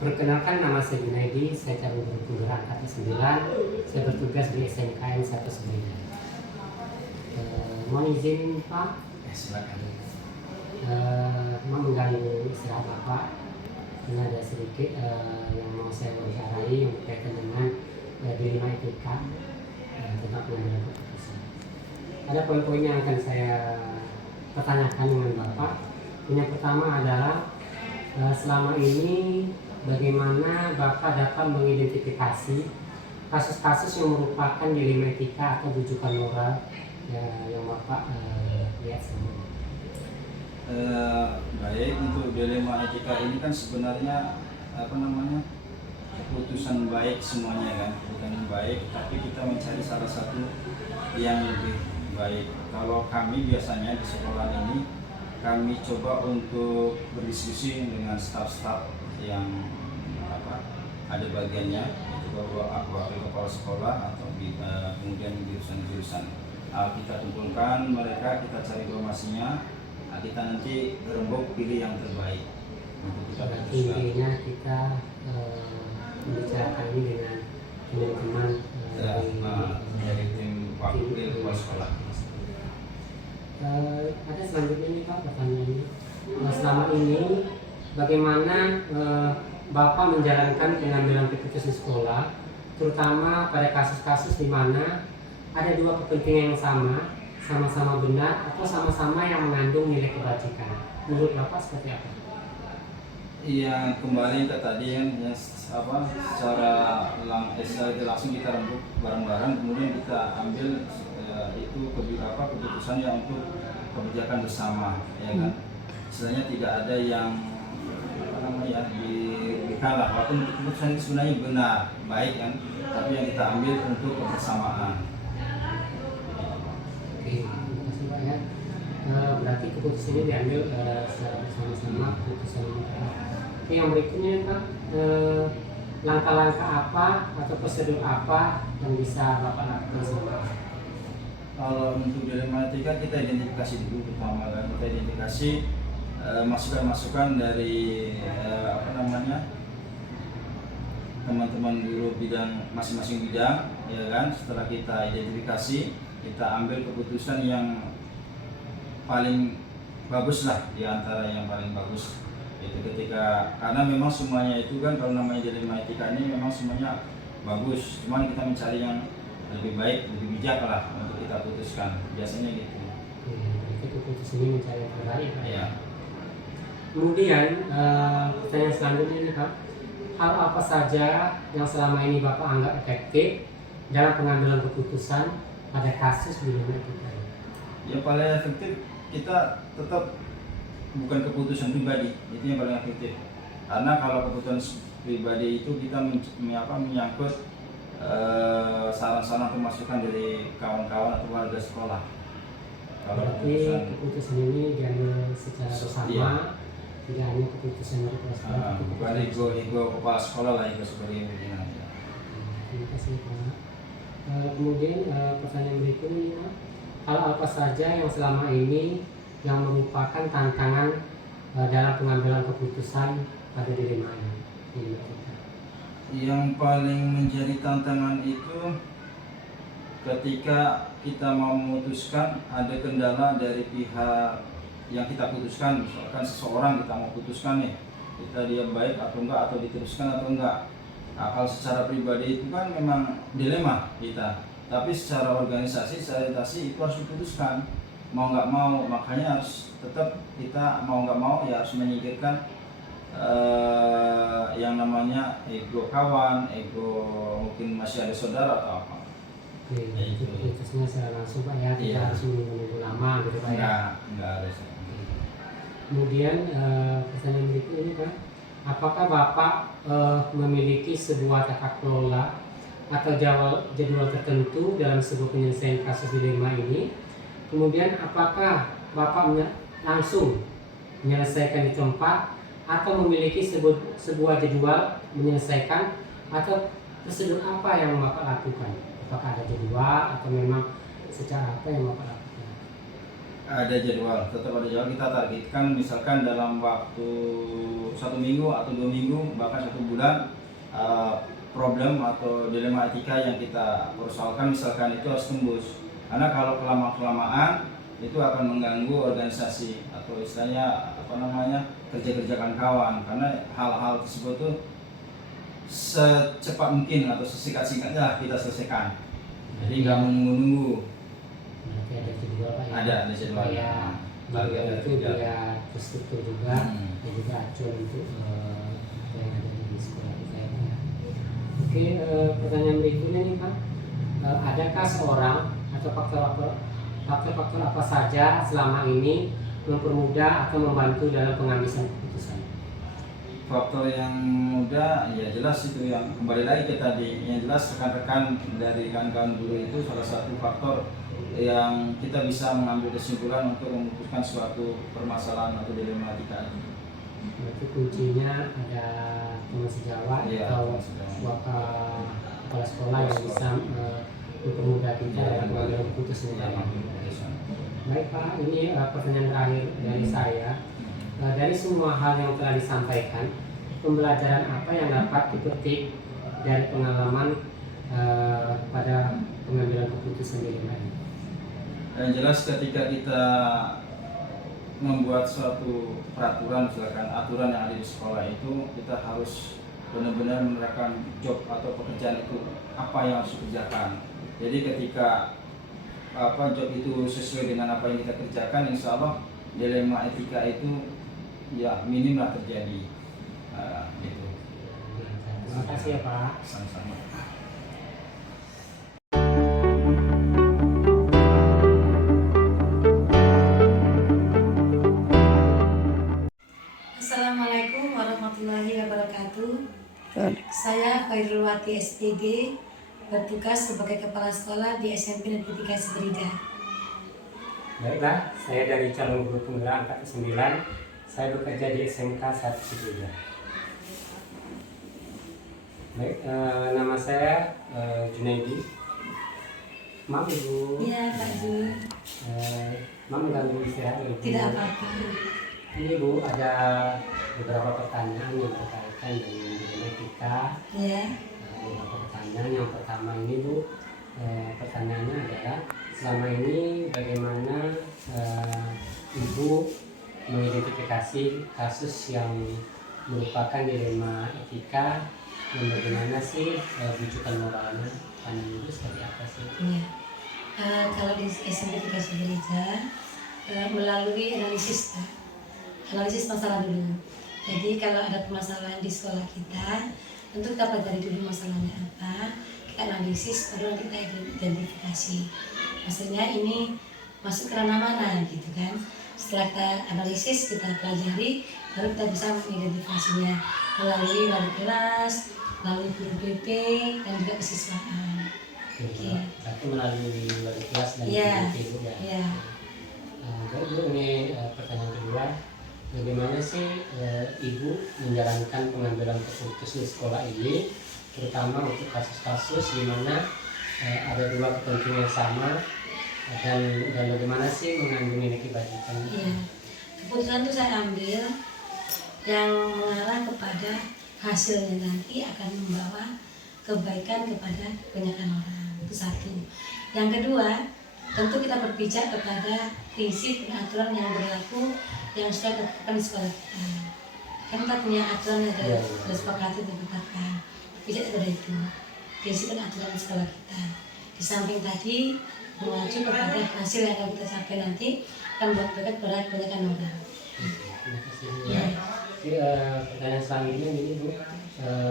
Perkenalkan, nama saya Junaidi, saya cabang guru angkatan 9, saya bertugas di SMKN 19. Mohon izin Pak, Silakan. mau mengganggu istirahat Bapak, karena ada sedikit yang mau saya wawancarai yang berkaitan dengan dilema etika tentang pengambilan keputusan. Ada poin-poin yang akan saya pertanyakan dengan Bapak. Yang pertama adalah selama ini bagaimana Bapak dapat mengidentifikasi kasus-kasus yang merupakan dilema etika atau rujukan moral yang Bapak lihat selama ini? Baik, untuk dilema etika ini kan sebenarnya keputusan baik semuanya kan, bukan yang baik, tapi kita mencari salah satu yang lebih baik. Kalau kami biasanya di sekolah ini kami coba untuk berdiskusi dengan staf-staf yang ada bagiannya, itu wakil kepala sekolah atau kemudian jurusan-jurusan. Kita kumpulkan mereka, kita cari informasinya, kita nanti rembuk pilih yang terbaik untuk kita putuskan. Intinya kita membicarakan ini dengan teman-teman dari tim wakil kepala sekolah. Ada selanjutnya nih Pak pertanyaannya. Selama ini bagaimana Bapak menjalankan pengambilan keputusan sekolah, terutama pada kasus-kasus di mana ada dua kepentingan yang sama-sama benar atau sama-sama yang mengandung nilai kebajikan. Menurut Bapak seperti apa? Iya, kembali ke tadi yang secara langsung kita rembuk bareng-bareng, kemudian kita ambil itu keputusan yang untuk kebijakan bersama, ya kan. Istilahnya tidak ada yang dikalah, walaupun keputusan itu sebenarnya benar, baik kan, tapi yang kita ambil untuk kebersamaan. Oke, terima kasih Pak ya. Berarti keputusan ini diambil secara bersama-sama, keputusan ini. Oke, yang berikutnya Pak, langkah-langkah apa atau prosedur apa yang bisa Bapak lakukan sekarang? Kalau untuk dilema etika kita identifikasi dulu, pertama kan kita identifikasi masukan-masukan dari teman-teman guru bidang masing-masing bidang, ya kan. Setelah kita identifikasi, kita ambil keputusan yang paling bagus lah, di antara yang paling bagus. Itu karena memang semuanya itu kan, kalau namanya dilema etika ini memang semuanya bagus, cuman kita mencari yang lebih baik, lebih bijak lah untuk kita putuskan, biasanya gitu. Itu keputusan ini mencari yang terbaik Pak. Ya. Kemudian pertanyaan selanjutnya nih Pak, hal apa saja yang selama ini Bapak anggap efektif dalam pengambilan keputusan pada kasus dilema etika? Yang paling efektif kita tetap bukan keputusan pribadi, itu yang paling efektif. Karena kalau keputusan pribadi itu kita menyangkut saran-saran atau masukan dari kawan-kawan atau warga sekolah. Kalau keputusan ini diambil secara bersama, tidak hanya keputusan dari kepala sekolah. Bukan ego kepala sekolah lah, ego sebagai pimpinan. Terima kasih Pak. Kemudian pertanyaan berikutnya Pak, hal apa saja yang selama ini yang merupakan tantangan dalam pengambilan keputusan pada dilema ini? Yang paling menjadi tantangan itu ketika kita mau memutuskan ada kendala dari pihak yang kita putuskan. Misalkan seseorang kita mau putuskan nih, dia baik atau enggak, atau diteruskan atau enggak. Nah, kalau secara pribadi itu kan memang dilema kita, tapi secara organisasi, secara orientasi itu harus diputuskan, mau nggak mau. Makanya harus tetap kita mau nggak mau ya harus menyingkirkan yang namanya ego kawan, ego mungkin masih ada saudara atau apa. Itu keputusannya secara langsung Pak ya, tidak harus menunggu lama gitu Pak ya. Enggak harus. Kemudian pertanyaan berikutnya ini Pak, apakah Bapak memiliki sebuah tata kelola atau jadwal tertentu dalam sebuah penyelesaian kasus dilema ini? Kemudian apakah Bapak langsung menyelesaikan di tempat atau memiliki sebuah jadwal menyelesaikan, atau prosedur apa yang Bapak lakukan? Apakah ada jadwal atau memang secara apa yang Bapak lakukan? ada jadwal, tetap ada jadwal. Kita targetkan misalkan dalam waktu 1 minggu atau 2 minggu bahkan 1 bulan, problem atau dilema etika yang kita persoalkan misalkan itu harus tembus. Karena kalau kelamaan itu akan mengganggu organisasi atau istilahnya kerja-kerja kawan, karena hal-hal tersebut tuh secepat mungkin atau sesingkat-singkatnya kita selesaikan. Jadi nggak menunggu. Berarti ada jadwal Pak ya? Ada jadwal. Supaya jadwal itu dia terstruktur juga dan juga acuan untuk apa yang ada di sekolah kita ya Pak ya. Oke, pertanyaan berikutnya nih Pak, adakah seorang atau faktor-faktor apa saja selama ini mempermudah atau membantu dalam pengambilan keputusan? Faktor yang mudah ya jelas itu yang kembali lagi ke tadi, yang jelas rekan-rekan dari kawan-kawan guru itu salah satu faktor yang kita bisa mengambil kesimpulan untuk memutuskan suatu permasalahan atau dilematika. Berarti kuncinya ada teman sejawat atau kepala sekolah yang bisa mempermudah kita dalam mengambil keputusan. Baik Pak, ini pertanyaan terakhir dari saya. Dari semua hal yang telah disampaikan, pembelajaran apa yang dapat dipetik dari pengalaman pada pengambilan keputusan di rumah ini? Yang jelas ketika kita membuat suatu peraturan, misalkan aturan yang ada di sekolah itu, kita harus benar-benar menerapkan job atau pekerjaan itu apa yang harus dikerjakan. Jadi ketika job itu sesuai dengan apa yang kita kerjakan, insya Allah dilema etika itu ya minim lah terjadi. Gitu. Terima kasih ya Pak. Sama-sama. Assalamualaikum warahmatullahi wabarakatuh. Saya Khairulwati SPD, bertugas sebagai kepala sekolah di SMP Negeri 3 Seberida. Baiklah, saya dari calon guru penggerak angkatan 9. Saya bekerja di SMK 1 Seberida. Baik, nama saya Junaidi. Maaf Ibu. Iya Pak Jun. Maaf mengganggu istirahat Ibu. Tidak apa-apa. Ini Bu, ada beberapa pertanyaan yang berkaitan dengan dilematika. Iya. Beberapa pertanyaan. Yang pertama ini Bu, pertanyaannya adalah selama ini bagaimana Ibu mengidentifikasi kasus yang merupakan dilema etika dan bagaimana sih rujukan moralnya? Pandangan Ibu seperti apa sih? Iya. Kalau di SMP 3 Seberida melalui analisis Pak. Analisis masalah dulu. Jadi kalau ada permasalahan di sekolah kita, tentu kita pelajari dulu masalahnya apa, kita analisis, baru nanti kita identifikasi. Maksudnya ini masuk ke ranah mana gitu kan. Setelah kita analisis, kita pelajari, baru kita bisa mengidentifikasinya melalui wali kelas, melalui guru BP, dan juga kesiswaan. Oke. Berarti melalui wali kelas dan Iya. Ibu ya. Iya. Baik Bu, ini pertanyaan kedua. Bagaimana sih Ibu menjalankan pengambilan keputusan di sekolah ini, terutama untuk kasus-kasus di mana ada dua kepentingan sama dan bagaimana sih mengambil ini kebajikan? Iya. Keputusan itu saya ambil yang mengarah kepada hasilnya nanti akan membawa kebaikan kepada kebanyakan orang. Itu satu. Yang kedua, tentu kita berpijak kepada prinsip dan aturan yang berlaku yang sudah ditetapkan di sekolah kita. Kan kita punya aturan yang sudah disepakati dan ditetapkan. Berpijak kepada itu, prinsip dan aturan di sekolah kita. Di samping tadi mengacu kepada hasil yang akan kita capai nanti akan membuat berkat kepada kebanyakan orang. Terima kasih Bu. Ya. Jadi, pertanyaan selanjutnya ini Bu,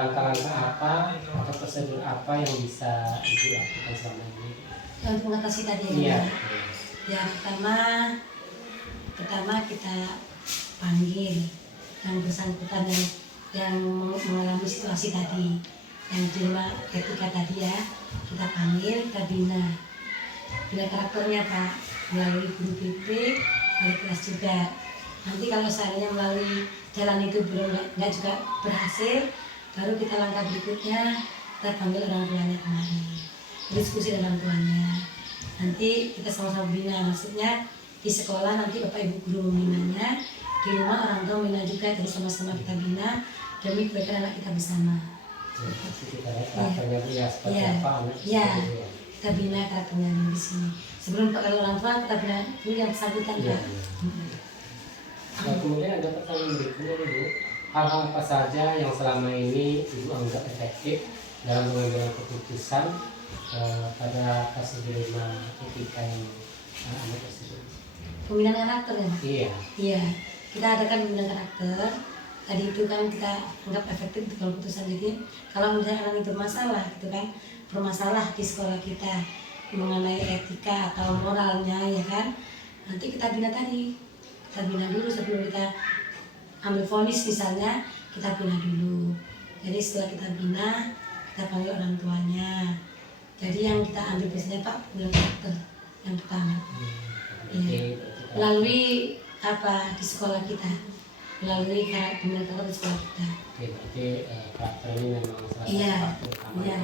langkah-langkah apa atau prosedur apa yang bisa Ibu lakukan selama ini? Untuk mengatasi tadi Iya. ya pertama kita panggil yang bersangkutan yang mengalami situasi tadi yang dilema etika tadi ya, kita panggil, kita bina karakternya Pak melalui guru BP, wali kelas juga. Nanti kalau seandainya melalui jalan itu belum nggak juga berhasil, baru kita langkah berikutnya kita panggil orang tuanya kemari, diskusi dengan orang tuanya. Nanti kita sama-sama bina, maksudnya di sekolah nanti bapak ibu guru membinanya, di rumah orang tua membina juga, jadi sama-sama kita bina demi kebaikan anak kita bersama. Jadi kita lihat karakternya dia seperti Iya. apa, anak Iya. seperti dia. Kita bina karakternya di sini. Sebelum kalau orang tua kita bina dulu yang bersangkutan Iya, Kak. iya. Nah, kemudian ada pertanyaan berikutnya Ibu, hal-hal apa saja yang selama ini Ibu anggap efektif dalam pengambilan keputusan pada kasus dilema etika yang anak tersebut? Pembinaan karakter ya Pak? Iya. Iya, kita adakan pembinaan karakter. Tadi itu kan kita anggap efektif dalam keputusan. Jadi kalau misalnya anak itu bermasalah gitu kan, bermasalah di sekolah kita mengenai etika atau moralnya ya kan, nanti kita bina tadi, kita bina dulu sebelum kita ambil vonis misalnya, kita bina dulu. Jadi setelah kita bina, kita panggil orang tuanya. Jadi yang kita ambil biasanya Pak pembinaan karakter yang pertama. Iya. Melalui apa di sekolah kita, melalui pembinaan karakter di sekolah kita. Oke, berarti karakter ini memang salah Iya, satu faktor utama. iya.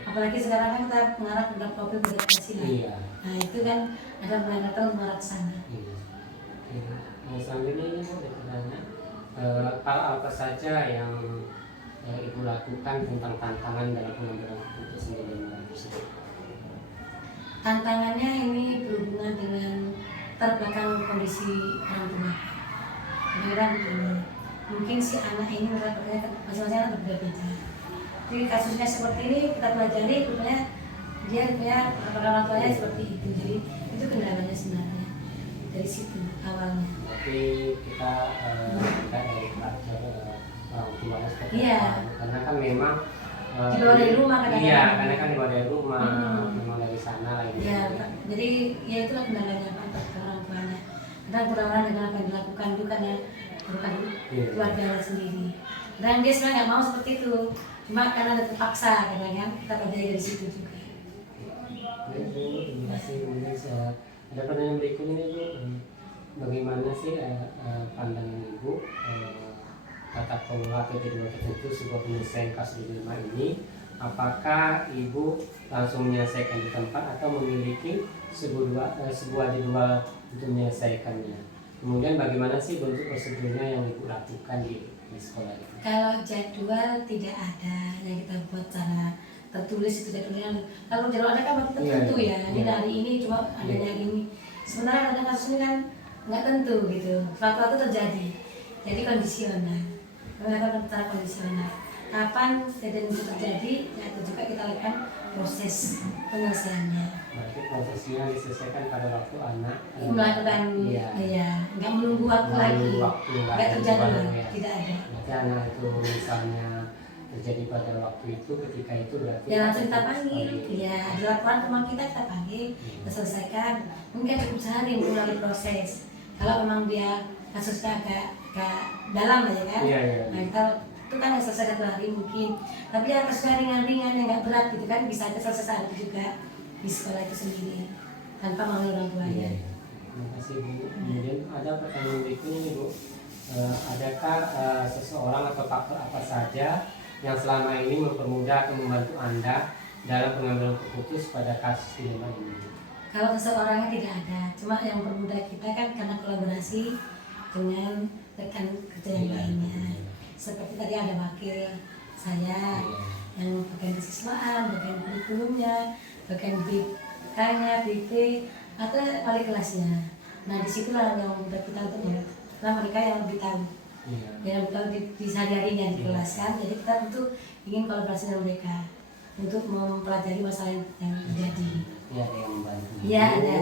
Apalagi sekarang kan kita mengarah ke profil Pancasila. Iya. Nah itu kan ada pembinaan karakter mengarah ke sana. Iya. Oke. Nah, selanjutnya ini Bu, ada pertanyaan, hal apa saja yang Ibu lakukan tentang tantangan dalam pengambilan keputusan dilema tersebut? Tantangannya ini berhubungan dengan terbelakang kondisi orang tua. Kemudian begini, mungkin si anak ini masing-masing anak berbeda-beda. Jadi kasusnya seperti ini kita pelajari, rupanya dia punya orang tuanya seperti itu. Jadi itu kendalanya sebenarnya dari situ awalnya. Berarti kita lihat dari karakter orang tuanya seperti Iya. apa? Karena kan memang Dibawa dari rumah kadang-kadang. Iya, karena kan dibawa dari rumah, Hmm. memang dari sana lah ini. Ya, jadi ya itulah kendalanya Pak ke orang tuanya. Kadang kurang-kurang dengan apa yang dilakukan itu kan ya bukan Iya. keluarganya sendiri. Dan dia sebenarnya nggak mau seperti itu, cuma karena ada terpaksa kadang kan kita pelajari dari situ juga. Baik, Bu, terima kasih. Kemudian ada pertanyaan berikutnya nih Bu, bagaimana sih pandangan Ibu tata kelola PT2 tertentu sebuah penyelesaian kasus dilema ini? Apakah Ibu langsung menyelesaikan di tempat atau memiliki sebuah jadwal untuk menyelesaikannya? Kemudian bagaimana sih bentuk prosedurnya yang Ibu lakukan di sekolah itu? Kalau jadwal tidak ada yang kita buat secara tertulis itu jadwalnya. Kalau jadwal ada kan berarti tertentu Iya, ya. Ini iya. hari ini cuma adanya ini. Sebenarnya kadang kasus ini kan nggak tentu gitu. Suatu terjadi. Jadi kondisional. Melakukan secara kondisional. Kapan kejadian itu terjadi, ya itu juga kita lakukan proses penyelesaiannya. Berarti prosesnya diselesaikan pada waktu anak Melakukan, iya. iya, nggak menunggu waktu Nggak lagi, menunggu waktu, nggak nggak ada terjadi, jadwal, ya. tidak ada. Berarti anak itu misalnya terjadi pada waktu itu, ketika itu berarti Ya langsung kita panggil, panggil. ya ada laporan ke rumah kita panggil, kita selesaikan. Mungkin cukup sehari melalui proses. Kalau memang dia kasusnya agak dalam aja kan, Iya, iya. nah kita itu kan yang selesai 1 hari mungkin. Tapi yang kasusnya ringan-ringan yang nggak berat gitu kan bisa aja selesai saat itu juga di sekolah itu sendiri tanpa melalui orang Iya, tuanya. iya. Terima kasih Bu. Kemudian ada pertanyaan berikutnya nih Bu. Adakah seseorang atau faktor apa saja yang selama ini mempermudah atau membantu Anda dalam pengambilan keputusan pada kasus dilema ini? Kalau seseorangnya tidak ada, cuma yang mempermudah kita kan karena kolaborasi dengan rekan kerja yang lainnya. Seperti tadi ada wakil saya yang bagian kesiswaan, bagian kurikulumnya, bagian BK-nya, BP, atau wali kelasnya. Nah disitulah yang membuat kita untuk karena mereka yang lebih tahu, Iya. yang lebih tahu di sehari-harinya di kelas kan. Jadi kita tentu ingin kolaborasi dengan mereka untuk mempelajari masalah yang terjadi. Iya, ada yang membantu. Iya ada.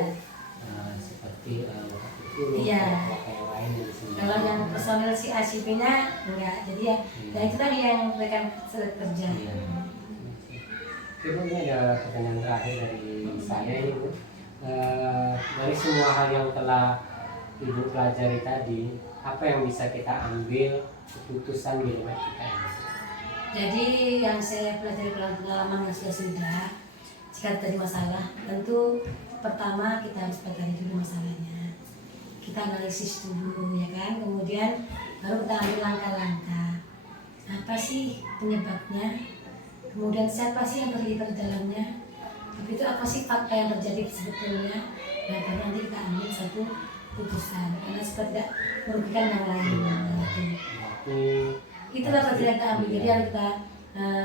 Seperti bapak guru, Iya. bapak yang lain di sini. Kalau yang personil si ACP-nya enggak, jadi ya, ya itu tadi yang mereka kerja. Iya. Oke Bu, ini ada pertanyaan terakhir dari saya ini Bu. Dari semua hal yang telah Ibu pelajari tadi, apa yang bisa kita ambil keputusan di rumah kita ini? Jadi yang saya pelajari pengalaman yang sudah jika terjadi masalah, tentu pertama kita harus pelajari dulu masalahnya. Kita analisis dulu ya kan, kemudian baru kita ambil langkah-langkah. Apa sih penyebabnya? Kemudian siapa sih yang terlibat di dalamnya? tapi itu apa sih fakta yang terjadi sebetulnya, nah baru nanti kita ambil satu putusan karena supaya tidak merugikan yang lain gitu. Itu dapat kita ambil, jadi harus kita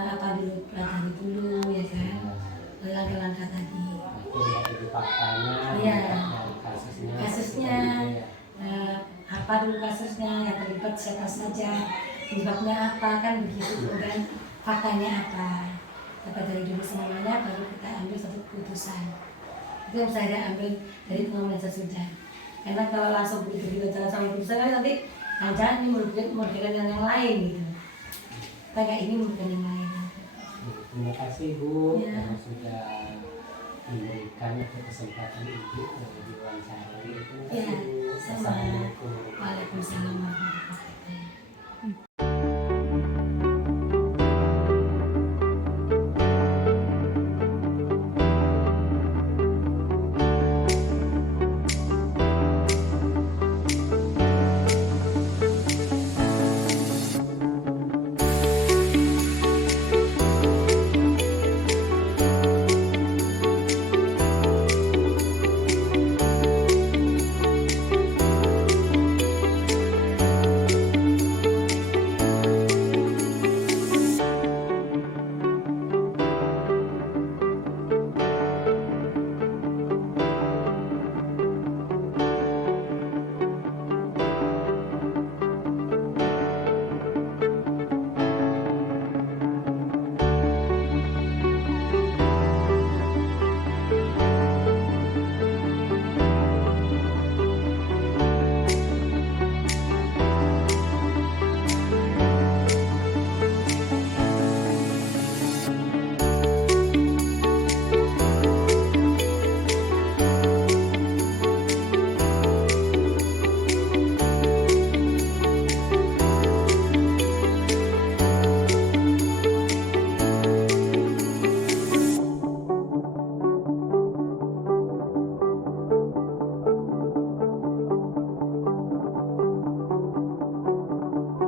apa dulu, pelajari dulu ya kan, langkah-langkah tadi. Itu faktanya, Iya. kasusnya, Kasusnya, apa dulu kasusnya, yang terlibat siapa saja, penyebabnya apa, kan begitu. Kemudian faktanya apa, dapat dari dulu semuanya, baru kita ambil satu keputusan. Itu yang saya ambil dari pengalaman sesudah. Karena kalau langsung begitu dibaca sama keputusan kan nanti jangan ini merugikan yang lain gitu. Kita nggak ini merugikan yang lain. Terima kasih Bu, Ya. karena sudah memberikan kesempatan Ibu diwawancari. Terima Ya, kasih Bu. sama. Assalamualaikum. Waalaikumsalam warahmatullahi wabarakatuh.